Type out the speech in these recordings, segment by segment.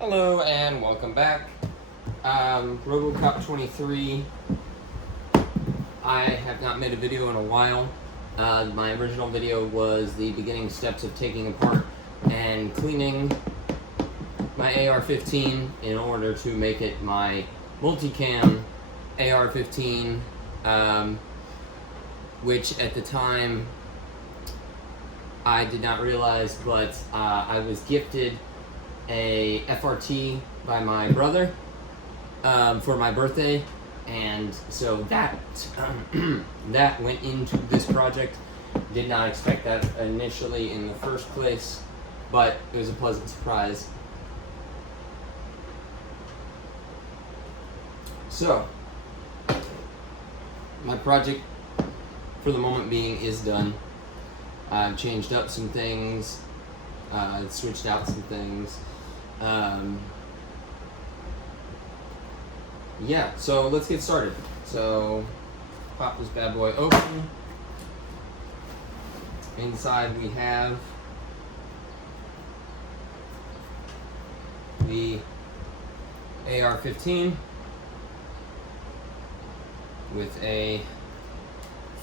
Hello and welcome back. RoboCop 23. I have not made a video in a while. My original video was the beginning steps of taking apart and cleaning my AR-15 in order to make it my multicam AR-15, which at the time I did not realize, but I was gifted a FRT by my brother for my birthday, and so that that went into this project. Did not expect that initially in the first place, but it was a pleasant surprise. So my project for the moment being is done. I've changed up some things, switched out some things. Yeah, so let's get started. So, pop this bad boy open. Inside we have the AR-15 with a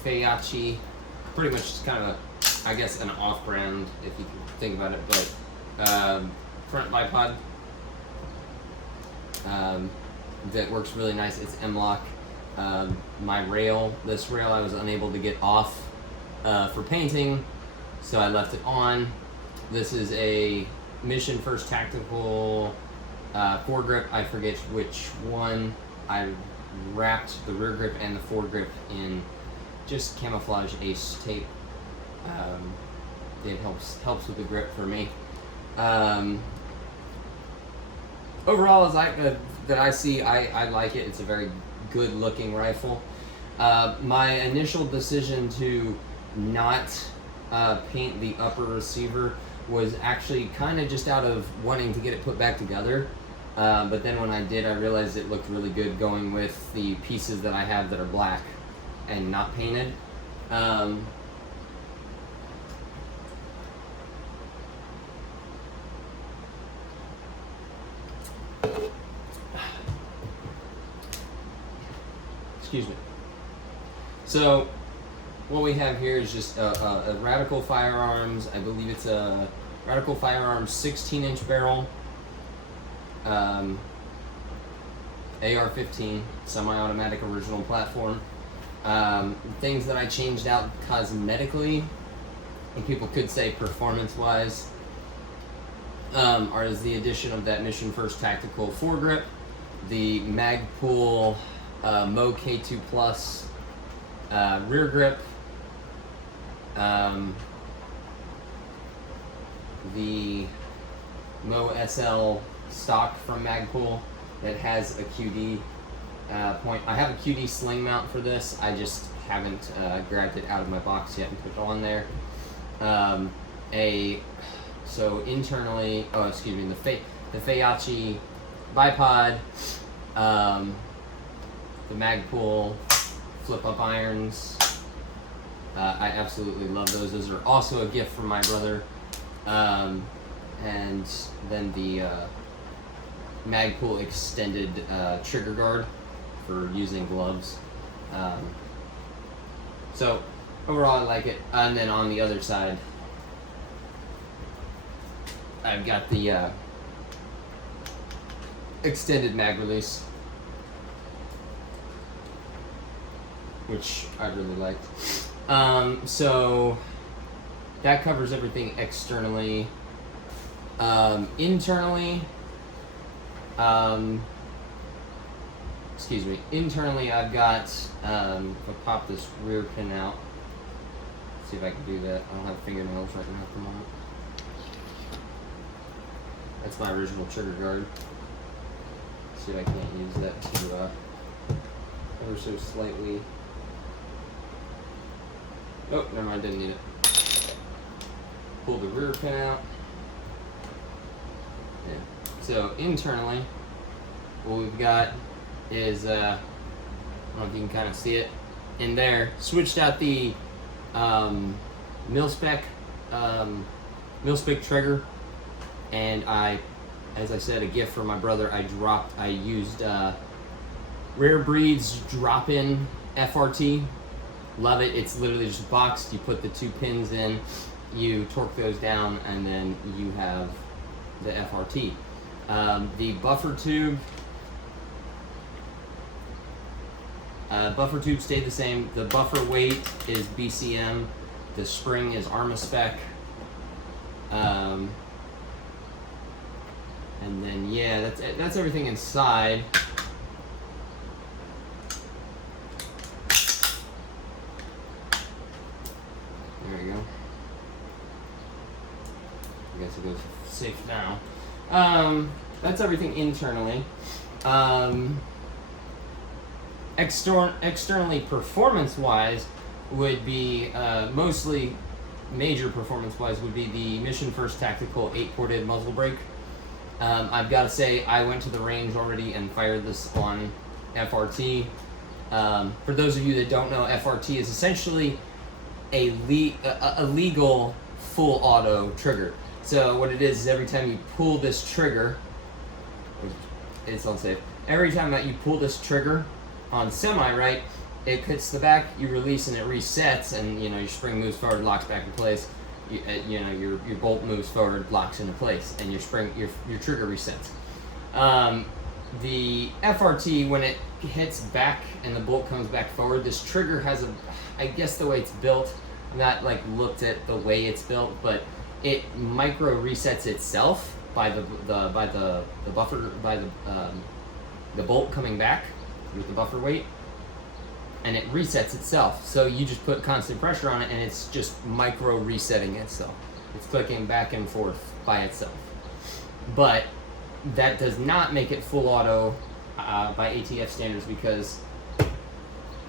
Feyachi, pretty much just kind of a, I guess, an off-brand if you can think about it, but front bipod that works really nice. It's M-LOK. My rail, this rail I was unable to get off for painting, so I left it on. This is a Mission First Tactical foregrip. I forget which one. I wrapped the rear grip and the foregrip in just camouflage ace tape. It helps with the grip for me. Overall, as I see, I like it. It's a very good looking rifle. My initial decision to not paint the upper receiver was actually kind of just out of wanting to get it put back together. But then when I did, I realized it looked really good going with the pieces that I have that are black and not painted. Excuse me. So, what we have here is just a Radical Firearms. I believe it's a Radical Firearms 16-inch barrel. AR-15, semi-automatic original platform. Things that I changed out cosmetically, and people could say performance-wise, is the addition of that Mission First Tactical foregrip, the Magpul Mo K2 Plus rear grip, the Mo SL stock from Magpul that has a QD point. I have a QD sling mount for this. I just haven't grabbed it out of my box yet and put it on there. So internally, the Feyachi bipod, the Magpul flip-up irons. I absolutely love those. Those are also a gift from my brother. And then the Magpul extended trigger guard for using gloves. So overall I like it. And then on the other side, I've got the extended mag release, which I really liked. So that covers everything externally. Internally, internally I've got, I'll pop this rear pin out. See if I can do that. I don't have fingernails right now at the moment. That's my original trigger guard. See if I can't use that to ever so slightly. Oh, never mind, didn't need it. Pull the rear pin out. Yeah. So internally, what we've got is, I don't know if you can kind of see it in there, switched out the mil-spec trigger, and I as I said, a gift from my brother. I used Rare Breeds drop-in FRT. Love it. It's literally just boxed. You put the 2 pins in, you torque those down, and then you have the FRT. The buffer tube stayed the same. The buffer weight is BCM. The spring is Armaspec. And then yeah, that's everything inside. There we go. I guess it goes safe now. That's everything internally. Externally, performance-wise, would be mostly major performance-wise would be the Mission First Tactical 8-ported muzzle brake. I've got to say, I went to the range already and fired this on FRT. For those of you that don't know, FRT is essentially a legal full auto trigger. So what it is every time you pull this trigger, it's unsafe. Every time that you pull this trigger on semi, right, it hits the back, you release and it resets, and you know your spring moves forward, locks back in place. You know your bolt moves forward, locks into place, and your trigger resets. The FRT, when it hits back and the bolt comes back forward, this trigger has I guess the way it's built, I'm not like looked at the way it's built, but it micro resets itself by the bolt coming back with the buffer weight, and it resets itself. So you just put constant pressure on it and it's just micro resetting itself. It's clicking back and forth by itself. But that does not make it full auto by ATF standards, because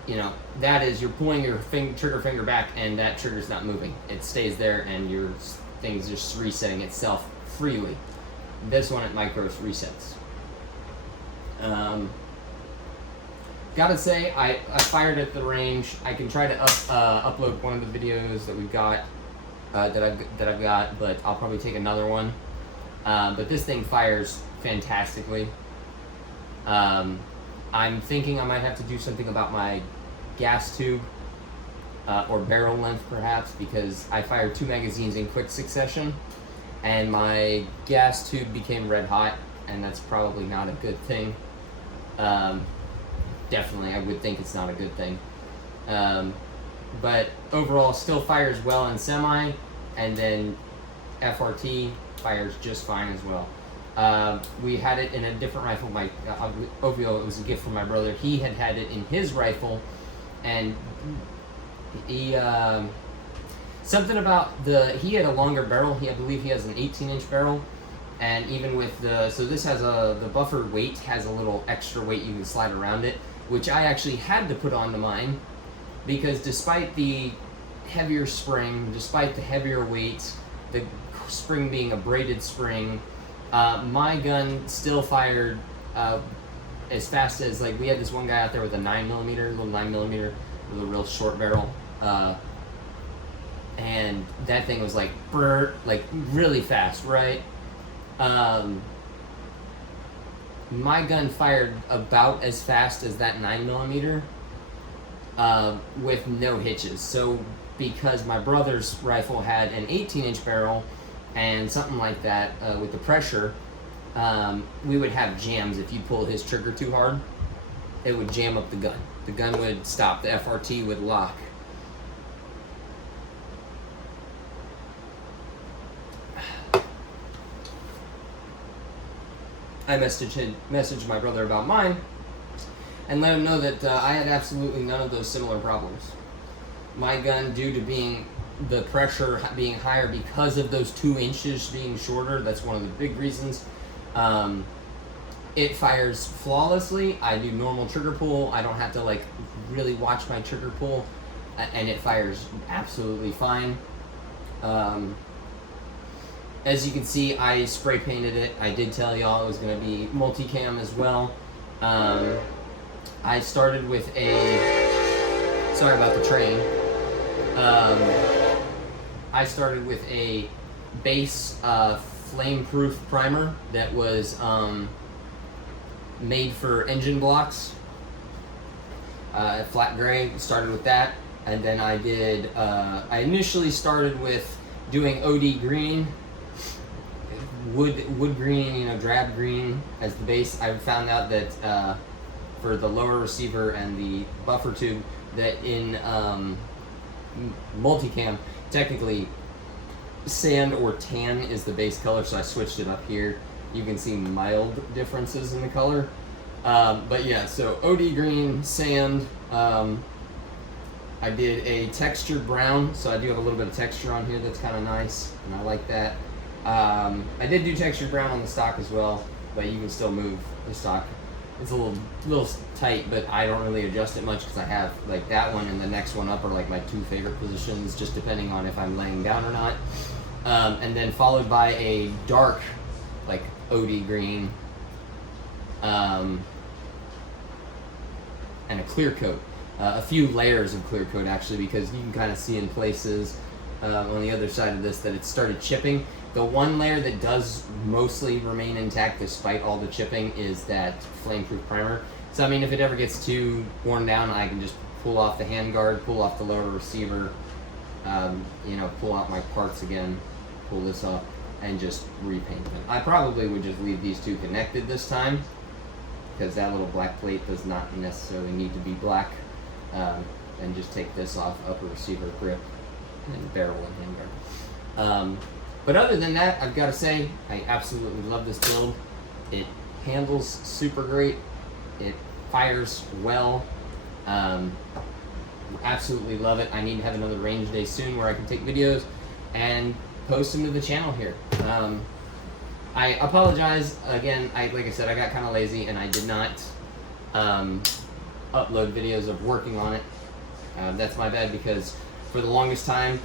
you know that is you're pulling your trigger finger back and that trigger's not moving. It stays there and your thing's just resetting itself freely. This one, it micro resets. Gotta say, I fired at the range. I can try to upload one of the videos that we've got that I've got, but I'll probably take another one. But this thing fires fantastically. I'm thinking I might have to do something about my gas tube or barrel length perhaps, because I fired 2 magazines in quick succession and my gas tube became red hot, and that's probably not a good thing. Definitely, I would think it's not a good thing. But overall, still fires well in semi, and then FRT fires just fine as well. We had it in a different rifle. My OVO, it was a gift from my brother. He had it in his rifle, and he something about he had a longer barrel. I believe he has an 18-inch barrel. And even with so this has the buffer weight has a little extra weight you can slide around it, which I actually had to put onto mine, because despite the heavier spring, despite the heavier weight, the spring being a braided spring, my gun still fired as fast as, like, we had this one guy out there with a 9mm, little 9mm with a real short barrel, and that thing was like really fast, right? My gun fired about as fast as that 9mm with no hitches. So because my brother's rifle had an 18-inch barrel and something like that with the pressure, we would have jams. If you pulled his trigger too hard, it would jam up the gun. The gun would stop. The FRT would lock. I messaged my brother about mine and let him know that I had absolutely none of those similar problems. My gun, due to the pressure being higher because of those 2 inches being shorter, that's one of the big reasons. It fires flawlessly. I do normal trigger pull. I don't have to really watch my trigger pull, and it fires absolutely fine. As you can see, I spray painted it. I did tell y'all it was going to be multicam as well. I started with sorry about the train. I started with a base flame-proof primer that was made for engine blocks. Flat gray, started with that, and then I did. I initially started with doing OD green, wood green, drab green as the base. I found out that for the lower receiver and the buffer tube, that in multicam, technically sand or tan is the base color, so I switched it up here. You can see mild differences in the color. But yeah, so OD green, sand. I did a textured brown, so I do have a little bit of texture on here that's kind of nice, and I like that. I did do textured brown on the stock as well, but you can still move the stock. It's a little tight, but I don't really adjust it much because I have like that one and the next one up are like my two favorite positions, just depending on if I'm laying down or not. And then followed by a dark, like OD green, and a clear coat. A few layers of clear coat actually, because you can kind of see in places on the other side of this that it started chipping. The one layer that does mostly remain intact despite all the chipping is that flame-proof primer. So I mean, if it ever gets too worn down, I can just pull off the handguard, pull off the lower receiver, pull out my parts again, pull this off, and just repaint them. I probably would just leave these two connected this time, because that little black plate does not necessarily need to be black, and just take this off upper receiver grip and then barrel and handguard. But other than that, I've got to say, I absolutely love this build. It handles super great. It fires well. Absolutely love it. I need to have another range day soon where I can take videos and post them to the channel here. I apologize again. Like I said, I got kind of lazy and I did not upload videos of working on it. That's my bad, because for the longest time,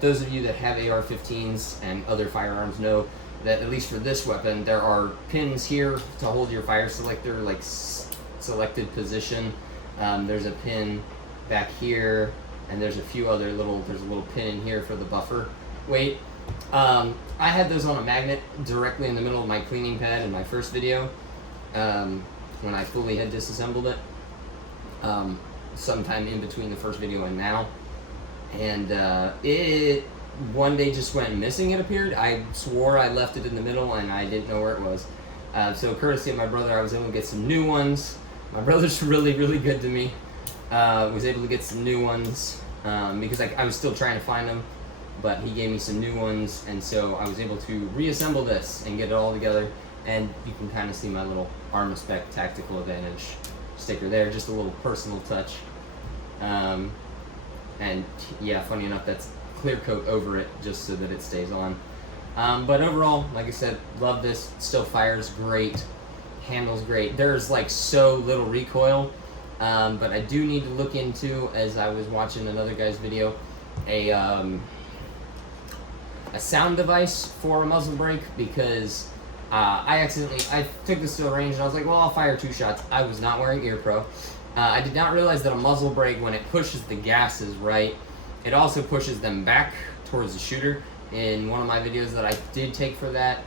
those of you that have AR-15s and other firearms know that at least for this weapon, there are pins here to hold your fire selector, like selected position. There's a pin back here, and there's a few other there's a little pin in here for the buffer weight. I had those on a magnet directly in the middle of my cleaning pad in my first video, when I fully had disassembled it, sometime in between the first video and now. And it one day just went missing, it appeared. I swore I left it in the middle and I didn't know where it was. So courtesy of my brother, I was able to get some new ones. My brother's really, really good to me. Was able to get some new ones because I was still trying to find them, but he gave me some new ones, and so I was able to reassemble this and get it all together. And you can kind of see my little Armaspec Tactical Advantage sticker there, just a little personal touch. And yeah, funny enough, that's clear coat over it just so that it stays on. But overall, like I said, love this. Still fires great, handles great. There's like so little recoil, but I do need to look into, as I was watching another guy's video, a sound device for a muzzle brake, because I took this to a range and I was like, well, I'll fire 2 shots. I was not wearing ear pro. I did not realize that a muzzle brake, when it pushes the gases right, it also pushes them back towards the shooter. In one of my videos that I did take for that,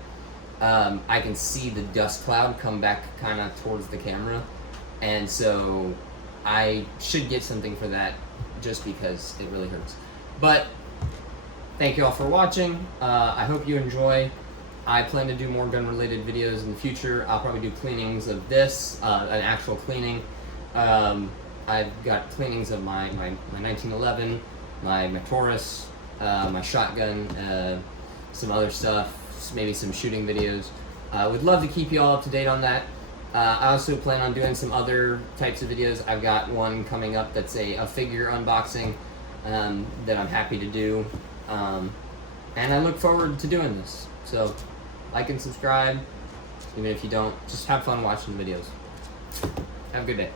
I can see the dust cloud come back kind of towards the camera, and so I should get something for that, just because it really hurts. But thank you all for watching. I hope you enjoy. I plan to do more gun-related videos in the future. I'll probably do cleanings of this, an actual cleaning. I've got cleanings of my 1911, my Taurus, my shotgun, some other stuff, maybe some shooting videos. Would love to keep you all up to date on that. I also plan on doing some other types of videos. I've got one coming up that's a figure unboxing that I'm happy to do, and I look forward to doing this. So like and subscribe, even if you don't. Just have fun watching the videos. Have a good day.